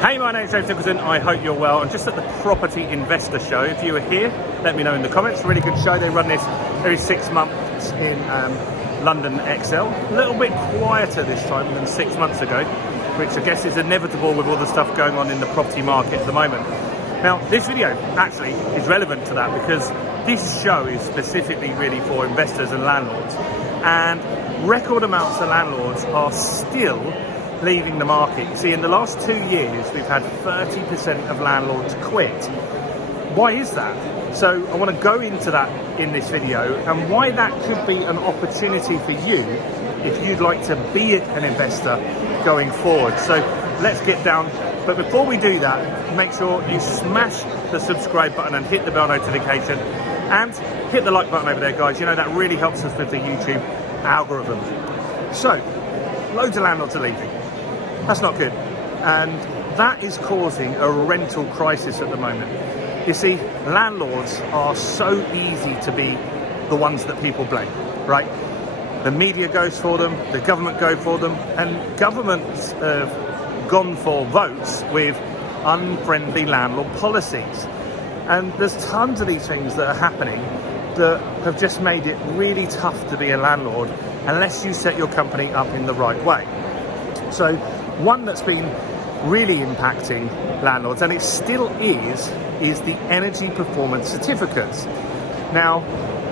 Hey, my name's James Nicholson. I hope you're well. I'm just at the Property Investor Show. If you were here, let me know in the comments. Really good show. They run this every 6 months in London XL. A little bit quieter this time than 6 months ago, which I guess is inevitable with all the stuff going on in the property market at the moment. Now, this video actually is relevant to that because this show is specifically really for investors and landlords. And record amounts of landlords are still leaving the market. You see, in the last 2 years, we've had 30% of landlords quit. Why is that? So I want to go into that in this video and why that could be an opportunity for you if you'd like to be an investor going forward. So let's get down. But before we do that, make sure you smash the subscribe button and hit the bell notification and hit the like button over there, guys. You know, that really helps us with the YouTube algorithm. So, loads of landlords are leaving. That's not good. And that is causing a rental crisis at the moment. You see, landlords are so easy to be the ones that people blame, right? The media goes for them, the government go for them, and governments have gone for votes with unfriendly landlord policies. And there's tons of these things that are happening that have just made it really tough to be a landlord unless you set your company up in the right way. So one that's been really impacting landlords, and it still is the energy performance certificates. Now,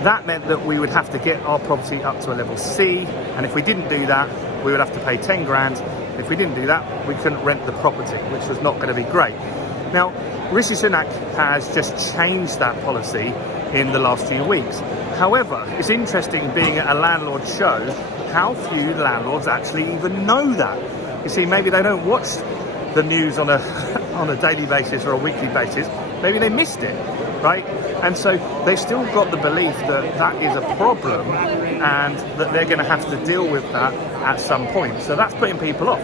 that meant that we would have to get our property up to a level C, and if we didn't do that, we would have to pay 10 grand. If we didn't do that, we couldn't rent the property, which was not going to be great. Now, Rishi Sunak has just changed that policy in the last few weeks. However, it's interesting being at a landlord show, how few landlords actually even know that. You see, maybe they don't watch the news on a daily basis or a weekly basis. Maybe they missed it, right? And so they've still got the belief that that is a problem and that they're going to have to deal with that at some point. So that's putting people off.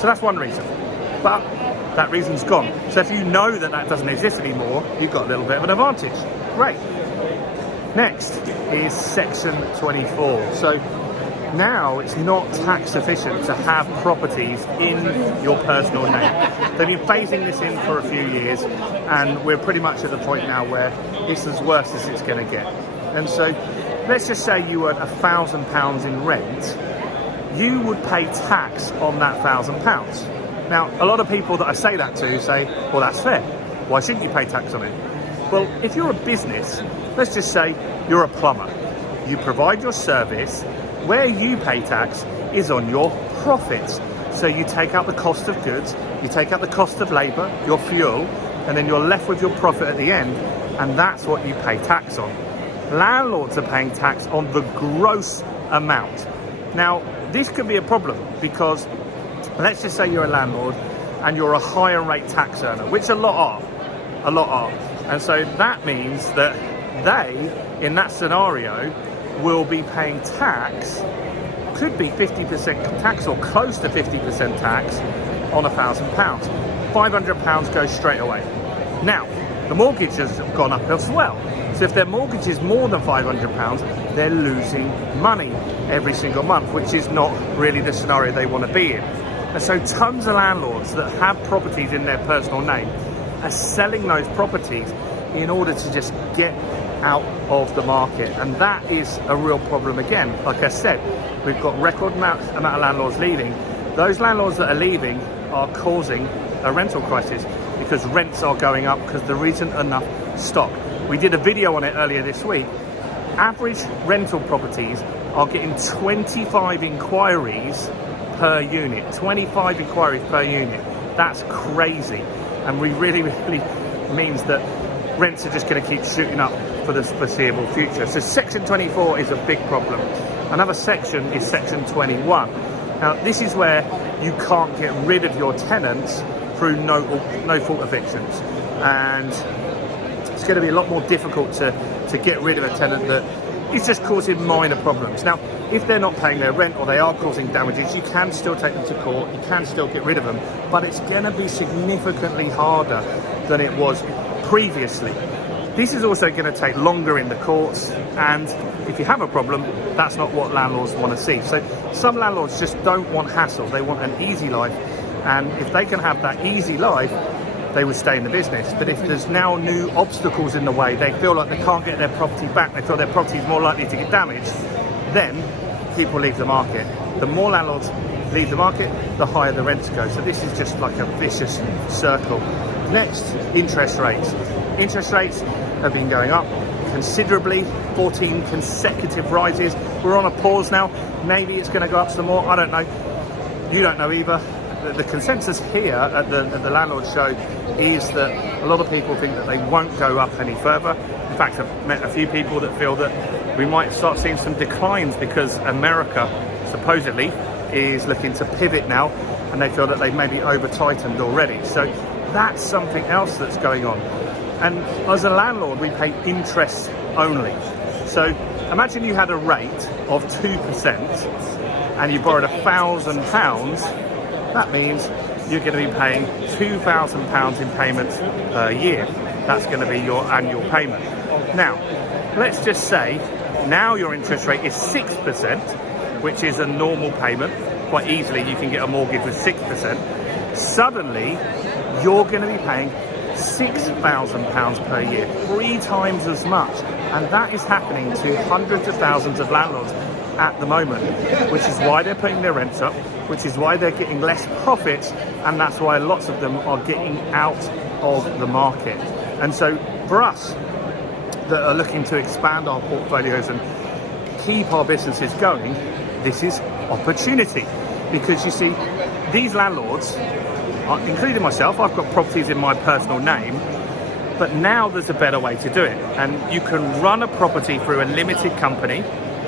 So that's one reason. But that reason's gone. So if you know that that doesn't exist anymore, you've got a little bit of an advantage. Great. Next is Section 24. So now it's not tax efficient to have properties in your personal name. They've been phasing this in for a few years, and we're pretty much at the point now where it's as worse as it's going to get. And so let's just say you earn £1,000 in rent, you would pay tax on that £1,000. Now, a lot of people that I say that to say, well, that's fair. Why shouldn't you pay tax on it? Well, if you're a business, let's just say you're a plumber. You provide your service. Where you pay tax is on your profits. So you take out the cost of goods, you take out the cost of labour, your fuel, and then you're left with your profit at the end, and that's what you pay tax on. Landlords are paying tax on the gross amount. Now, this could be a problem because let's just say you're a landlord and you're a higher rate tax earner, which a lot are. And so that means that they, in that scenario, will be paying tax, could be 50% tax or close to 50% tax on £1,000. £500 goes straight away. Now, the mortgages have gone up as well. So if their mortgage is more than £500, they're losing money every single month, which is not really the scenario they want to be in. And so tons of landlords that have properties in their personal name are selling those properties in order to just get out of the market, and that is a real problem again. Like I said, we've got record amount of landlords leaving. Those landlords that are leaving are causing a rental crisis because rents are going up because there isn't enough stock. We did a video on it earlier this week. Average rental properties are getting 25 inquiries per unit. 25 inquiries per unit. That's crazy, and we really means that rents are just going to keep shooting up for the foreseeable future. So Section 24 is a big problem. Another section is Section 21. Now, this is where you can't get rid of your tenants through no fault evictions. And it's going to be a lot more difficult to get rid of a tenant that is just causing minor problems. Now, if they're not paying their rent or they are causing damages, you can still take them to court, you can still get rid of them, but it's going to be significantly harder than it was previously. This is also going to take longer in the courts, and if you have a problem, that's not what landlords want to see. So some landlords just don't want hassle. They want an easy life, And if they can have that easy life, they would stay in the business. But if there's now new obstacles in the way, they feel like they can't get their property back, they feel their property is more likely to get damaged, then people leave the market. The more landlords leave the market, the higher the rents go. So this is just like a vicious circle. Next, interest rates. Interest rates have been going up considerably, 14 consecutive rises. We're on a pause now. Maybe it's going to go up some more. I don't know. You don't know either. The consensus here at the Landlords show is that a lot of people think that they won't go up any further. In fact, I've met a few people that feel that we might start seeing some declines because America supposedly is looking to pivot now, and they feel that they've maybe over tightened already. So that's something else that's going on. And as a landlord, we pay interest only. So imagine you had a rate of 2% and you borrowed £1,000. That means you're going to be paying £2,000 in payments per year. That's going to be your annual payment. Now, let's just say now your interest rate is 6%, which is a normal payment. Quite easily you can get a mortgage with 6%. Suddenly, you're going to be paying £6,000 per year, 3 times as much. And that is happening to hundreds of thousands of landlords at the moment, which is why they're putting their rents up, which is why they're getting less profits, and that's why lots of them are getting out of the market. And so for us that are looking to expand our portfolios and keep our businesses going, this is opportunity. Because you see, these landlords, including myself, I've got properties in my personal name, but now there's a better way to do it. And you can run a property through a limited company.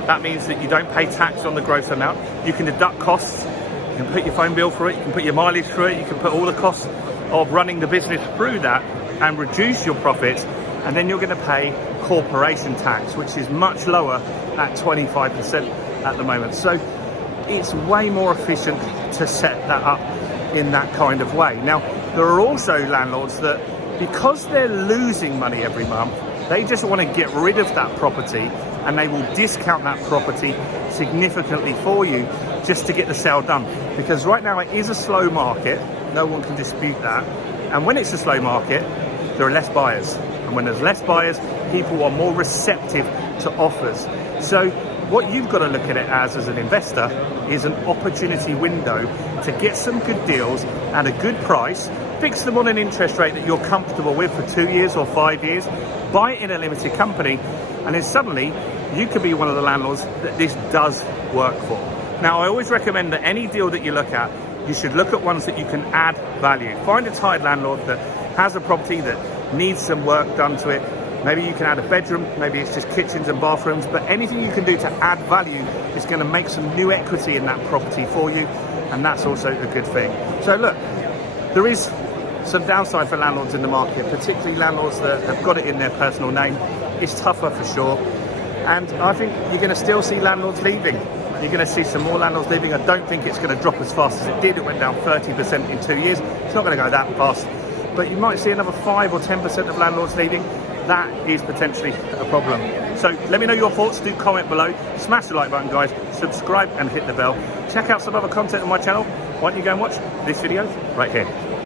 That means that you don't pay tax on the gross amount. You can deduct costs. You can put your phone bill through it. You can put your mileage through it. You can put all the costs of running the business through that and reduce your profits. And then you're going to pay corporation tax, which is much lower at 25% at the moment. So it's way more efficient to set that up in that kind of way. Now, there are also landlords that, because they're losing money every month, they just want to get rid of that property, and they will discount that property significantly for you just to get the sale done. Because right now it is a slow market, no one can dispute that. And when it's a slow market, there are less buyers. And when there's less buyers, people are more receptive to offers. So what you've got to look at it as an investor is an opportunity window to get some good deals at a good price, fix them on an interest rate that you're comfortable with for 2 years or 5 years, buy it in a limited company, and then suddenly you could be one of the landlords that this does work for. Now, I always recommend that any deal that you look at, you should look at ones that you can add value. Find a tired landlord that has a property that needs some work done to it. Maybe you can add a bedroom, maybe it's just kitchens and bathrooms, but anything you can do to add value is going to make some new equity in that property for you, and that's also a good thing. So look, there is some downside for landlords in the market, particularly landlords that have got it in their personal name. It's tougher for sure, and I think you're going to still see landlords leaving. You're going to see some more landlords leaving. I don't think it's going to drop as fast as it did. It went down 30% in 2 years. It's not going to go that fast, but you might see another 5 or 10% of landlords leaving. That is potentially a problem. So let me know your thoughts. Do comment below. Smash the like button, guys. Subscribe and hit the bell. Check out some other content on my channel. Why don't you go and watch this video right here.